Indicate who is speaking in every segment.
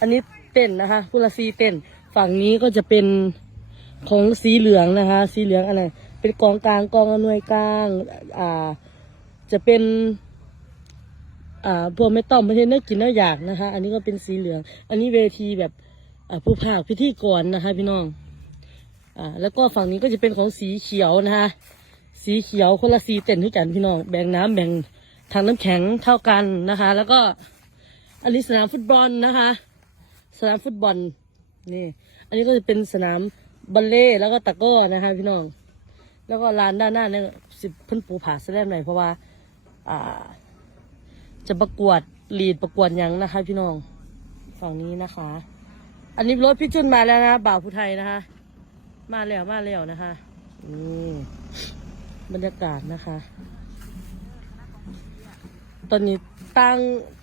Speaker 1: อันนี้เต้นนะคะพุละซีเต้นฝั่งนี้ก็จะเป็นของสีเหลืองนะคะ สีเหลืองอะไร เป็นกองกลางกองอำนวยกลางอ่า จะเป็น อ่าพวกไม่ต้องไม่ใช่เนื้อกินเนื้ออยากนะคะ อันนี้ก็เป็นสีเหลือง อันนี้เวทีแบบอ่าผู้ภาคพิธีกรนะคะ พี่น้อง อ่า แล้วก็ฝั่งนี้ก็จะเป็นของสีเขียวนะคะ สีเขียวคนละสีเต้นทุกกันพี่น้อง แบ่งน้ำแบ่งทางน้ำแข็งเท่ากันนะคะ แล้วก็อันนี้สนามฟุตบอลนะคะ สนามฟุตบอลนี่ อันนี้ก็จะเป็นสนามบัลเล่แล้วก็ตะก้อนะคะพี่น้อง แล้วก็ลานด้านหน้าเนี่ยสิบเพิ่นปูผาแสดงหน่อยเพราะว่า อ่า จะประกวดลีดประกวดยังนะคะ พี่น้องฝั่งนี้นะคะ อันนี้รถพี่จุนมาแล้วนะบ่าวผู้ไทยนะคะ มาแล้วมาแล้วนะคะนี่บรรยากาศนะคะ ตอนนี้ ตั้ง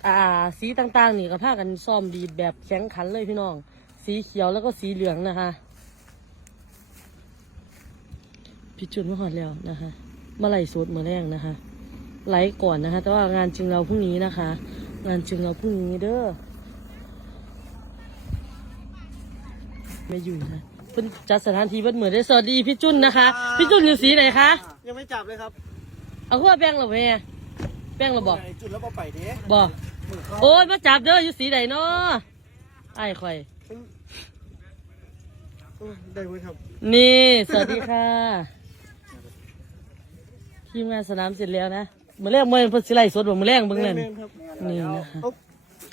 Speaker 1: อ่า สีต่างๆ นี่ก็พากันซ้อมดีดแบบแข็งขันเลยพี่น้อง สีเขียวแล้วก็สีเหลืองนะคะ พี่จุนมาหอดแล้วนะคะมาไล่สดมาแรงนะคะไลฟ์ก่อนนะคะ แต่ว่างานจริงเราพรุ่งนี้นะคะ งานจริงเราพรุ่งนี้เด้อ ไม่อยู่นะเพิ่นจัดสถานที่เบิ้เหมือนได้สวัสดีพี่จุนนะคะ พี่จุนอยู่สีไหนคะ
Speaker 2: ยังไม่จับเลยครับ
Speaker 1: เอาขั้วแป้งเหรอแม่ แป้งเหราบอก
Speaker 2: จุดแล้วก็ไปเด้
Speaker 1: บอกโอ้ยมาจับเด้ออยู่สีไหนเนาะไอ้ายข่อย
Speaker 2: ได้ไหมครับ
Speaker 1: นี่สวัสดีค่ะทีมงานสนามเสร็จแล้วนะมือแรกมือเพิ่นสิไล่สดบ่มือแรกเบิ่งนั่น
Speaker 2: แม่ครับ
Speaker 1: นี่นะคะ
Speaker 2: เอา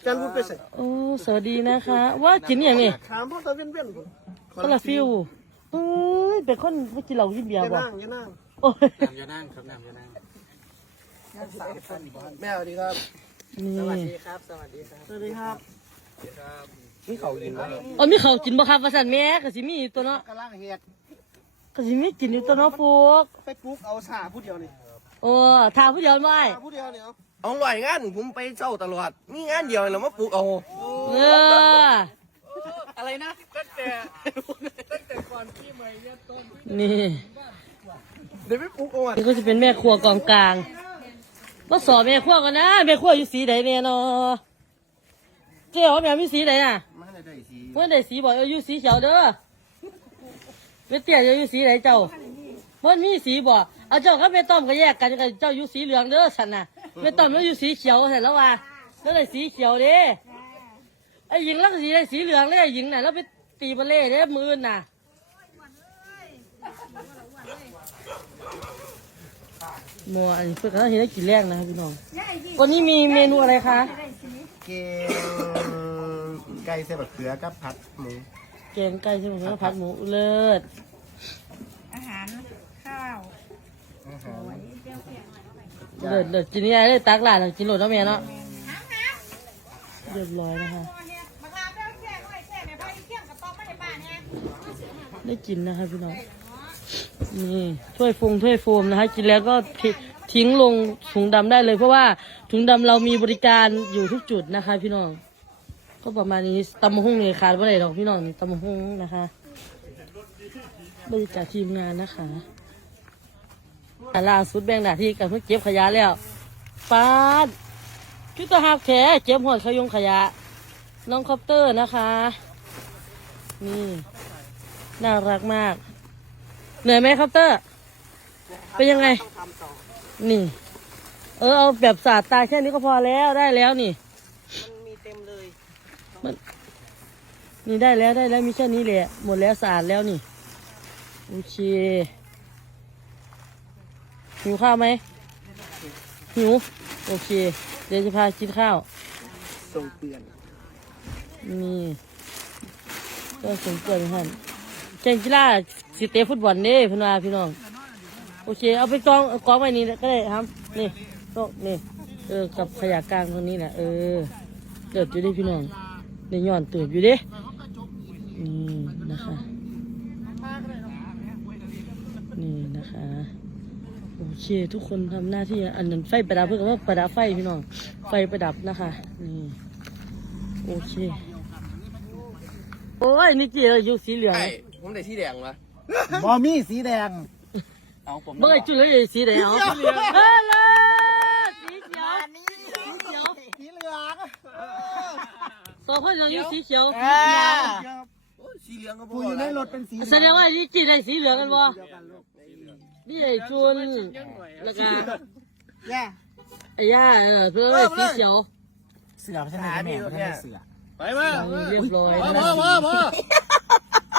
Speaker 2: จานพูดไปใส่
Speaker 1: โอ้สวัสดีนะคะ ว่ากินอหย่างนี้
Speaker 2: ถามพ่อตาเวียนเวียน
Speaker 1: คนละฟิวเอ้ยเป็นคนไม่กินเหล้ากินเบีย
Speaker 2: อ
Speaker 1: ร์
Speaker 2: ย่า
Speaker 1: บ่
Speaker 2: นั่งอย่านั่ง
Speaker 1: โอ้ย
Speaker 3: น้ำยานั่งครับน้ำยานั่ง
Speaker 2: แม่สวัสดีครับ
Speaker 1: นี่
Speaker 2: สวัสดีครับ สวัสดีครับ สวัสดีครับ
Speaker 3: นี่เขายินว่า
Speaker 1: เอามีข้าวกินบ่ครับว่าซั่นแม่ก็สิมีอยู่ตัวเนาะ
Speaker 2: กำลังเฮ็ด
Speaker 1: ก็สิมีกินอยู่ตัวเนาะพวก
Speaker 2: ไปปลุ๊กเอาสาผู้เดียวนี่
Speaker 1: โอ้ทาผู้เดียวบ่ไอ้
Speaker 2: สาผู้เดียวเนี่ยเอา
Speaker 4: เอาลอยงานผมไปเช่าตลอด มีงานเดียวแล้วมาปลูกเอา
Speaker 1: เออ
Speaker 2: อะไรนะตั้งแต่ตั้งแต่ก่อนพี่เมย์เนี่ยต้น
Speaker 1: นี่
Speaker 4: เดี๋ยวไปปลูกเอาอะ
Speaker 1: นี่ก็จะเป็นแม่ครัวกองกลาง มาสอบแม่ครัวกันนะแม่ครัวอยู่สีใดแม่เนาะเจ้าแม่มีสีใดน่ะ
Speaker 4: มาได้ได้สิ
Speaker 1: เมื่อใดสีบอกเอาอยู่สีเขียวเด้อเวทเตี้ยจะอยู่สีไหนเจ้าเมื่อมีสีบอกเอาเจ้ากับแม่ต้อมก็แยกกันกันเจ้าอยู่สีเหลืองเด้อสันน่ะแม่ต้อมแล้วอยู่สีเขียวเห็นแล้วว่าแล้วได้สีเขียวเด้ไอ้หญิงแล้วก็สีได้สีเหลืองเลยไอ้หญิงน่ะแล้วไปตีบอลเล่เด้มือน่ะ มัวอันนี้เพื่อนเขาเห็นได้กี่แรกนะครับพี่น้อง วันนี้มีเมนูอะไรคะ
Speaker 4: เกงไก่ใส่บักเขือกับผัดหมู
Speaker 1: แกงไก่ใช่ไหมครับผัดหมูเลิศ
Speaker 5: อาหารข้าว
Speaker 4: อาหาร
Speaker 1: เลิศเลิศกินนี่ไงเลยตักหลานกินโหลดเนาะแม่เนาะเรียบร้อยนะคะ
Speaker 5: มาลาเปรี้ยวแช่ด้วยแช่ในพ่ออีเที่ยงกับต้มไม่ได้ป่าเนี่ย
Speaker 1: ได้กินนะคะพี่น้อง นี่ถ้วยฟงถ้วยโฟมนะคะกินแล้วก็ทิ้งลงถุงดำได้เลย เพราะว่าถุงดำเรามีบริการอยู่ทุกจุดนะคะ พี่น้อง ก็ประมาณนี้ตำมะฮุ่งนี่ขาดไม่ได้หรอกพี่น้องตำมะฮุ่งนะคะบริการทีมงานนะคะอะล่าสุดแบ่งหน้าที่กันเพื่อเก็บขยะแล้วปาดคือตัวหักแขเก็บหอดขยงขยะ น้องคอปเตอร์นะคะ นี่ น่ารักมาก เหนื่อยไหมคอปเตอร์เป็นยังไง นี่ เออเอาแบบสาดตาแค่นี้ก็พอแล้วได้แล้วนี่
Speaker 2: มันมีเต็มเลย
Speaker 1: นี่ได้แล้วได้แล้วมีแค่นี้แหละหมดแล้วสะอาดแล้วนี่โอเคหิวข้าวไหมหิวโอเค เดี๋ยวจะพากินข้าว
Speaker 2: ส่งเปลี่ยน
Speaker 1: นี่ก็สมควรท่านแข่งกีฬา สิเตะฟุตบอลเด้พี่น้องพี่น้องโอเค เอาไปกองกองไว้นี่ก็ได้ครับ นี่โต๊ะนี่เออกับขยะกลางตรงนี้แหละเออเดือดอยู่ด้พี่น้องในย้อนเติบอยู่ด้นี่นะคะนี่นะคะโอเค ทุกคนทำหน้าที่อันนั้นไฟประดับเพื่อว่าประดับไฟพี่น้องไฟประดับนะคะนี่โอเคโอ้ยนี่เจียอยู่สีเหลือง
Speaker 4: ผมได้ที่แดงวะ
Speaker 2: บอมี่สีแดง
Speaker 4: เอาผม
Speaker 1: เมื่อไอ้จุดเลยสีไหนเอาสีเหลืองเฮ้ยเลยสีเขียวสีเขียว
Speaker 2: สีเหลือง
Speaker 1: สสองคนเราอยู่สีเขียว
Speaker 4: อ่า
Speaker 3: สีเหลืองก็
Speaker 4: ผู้อยู่ในรถเป็นสี
Speaker 1: แสดงว่านี่กี่ได้สีเหลืองกันบ่นี่ไอ้จุนแล้วก็
Speaker 4: ย่า
Speaker 1: ไอ้ย่าเออเพื่อนได้สีเขียว
Speaker 4: เสือไม่ใช่แม่ไม่ใช่เสือ
Speaker 2: ไปมา
Speaker 1: เรียบร้อย
Speaker 2: พอ
Speaker 1: นะ
Speaker 2: พอพอพอ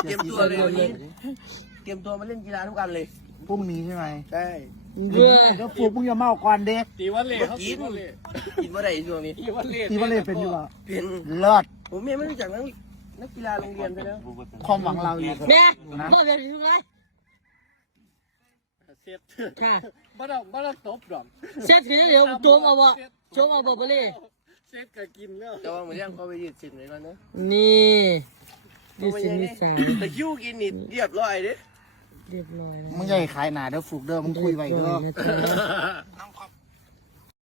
Speaker 3: เตรียมตัวเลยวันนี้เตรียมตัวมาเล่นกีฬาทุกอันเลย
Speaker 4: พรุ่งนี้ใช่ไหม
Speaker 3: ใช่
Speaker 1: เบื่อ
Speaker 4: เดี๋ยวฟูมึงอย่าเมาก่อนเด็ก
Speaker 2: ตีวันเล่เขาตี
Speaker 3: กิน
Speaker 2: วันเล่
Speaker 3: กินว่าไหนช่วงนี้
Speaker 2: ตีวันเล่
Speaker 4: ที่ว่าเล่เป็นอยู่ป่ะ
Speaker 3: เป็น
Speaker 4: เลิศ
Speaker 3: ผมยังไม่รู้จักนักนักกีฬาโรงเรียนไปแล้ว
Speaker 4: ความหวังเราอีก
Speaker 1: แม่พ่อเป็นยังไง
Speaker 2: เสร็จ
Speaker 1: ค่ะ
Speaker 2: บ้านเราบ้านเราตบดอก
Speaker 1: เช็ดถึงเดี๋ยวโจมเอาบ่โจมเอาบ่ไปเลย
Speaker 2: เสร็จก็กินแล้ว
Speaker 3: แต่ว่าเหมือนยังเขาไปยืดสินเลยก่อนนะ
Speaker 1: นี่ ดิสินิสัย
Speaker 3: แต่คิ้วกินนี่เรียบร้อยเด้
Speaker 1: เรียบร้อยแล้ว
Speaker 4: มึงอย่าให้ขายหนาเดี๋ยวฟูกเด้อมึงคุยไว้เด้อ
Speaker 1: นะจ๊ะ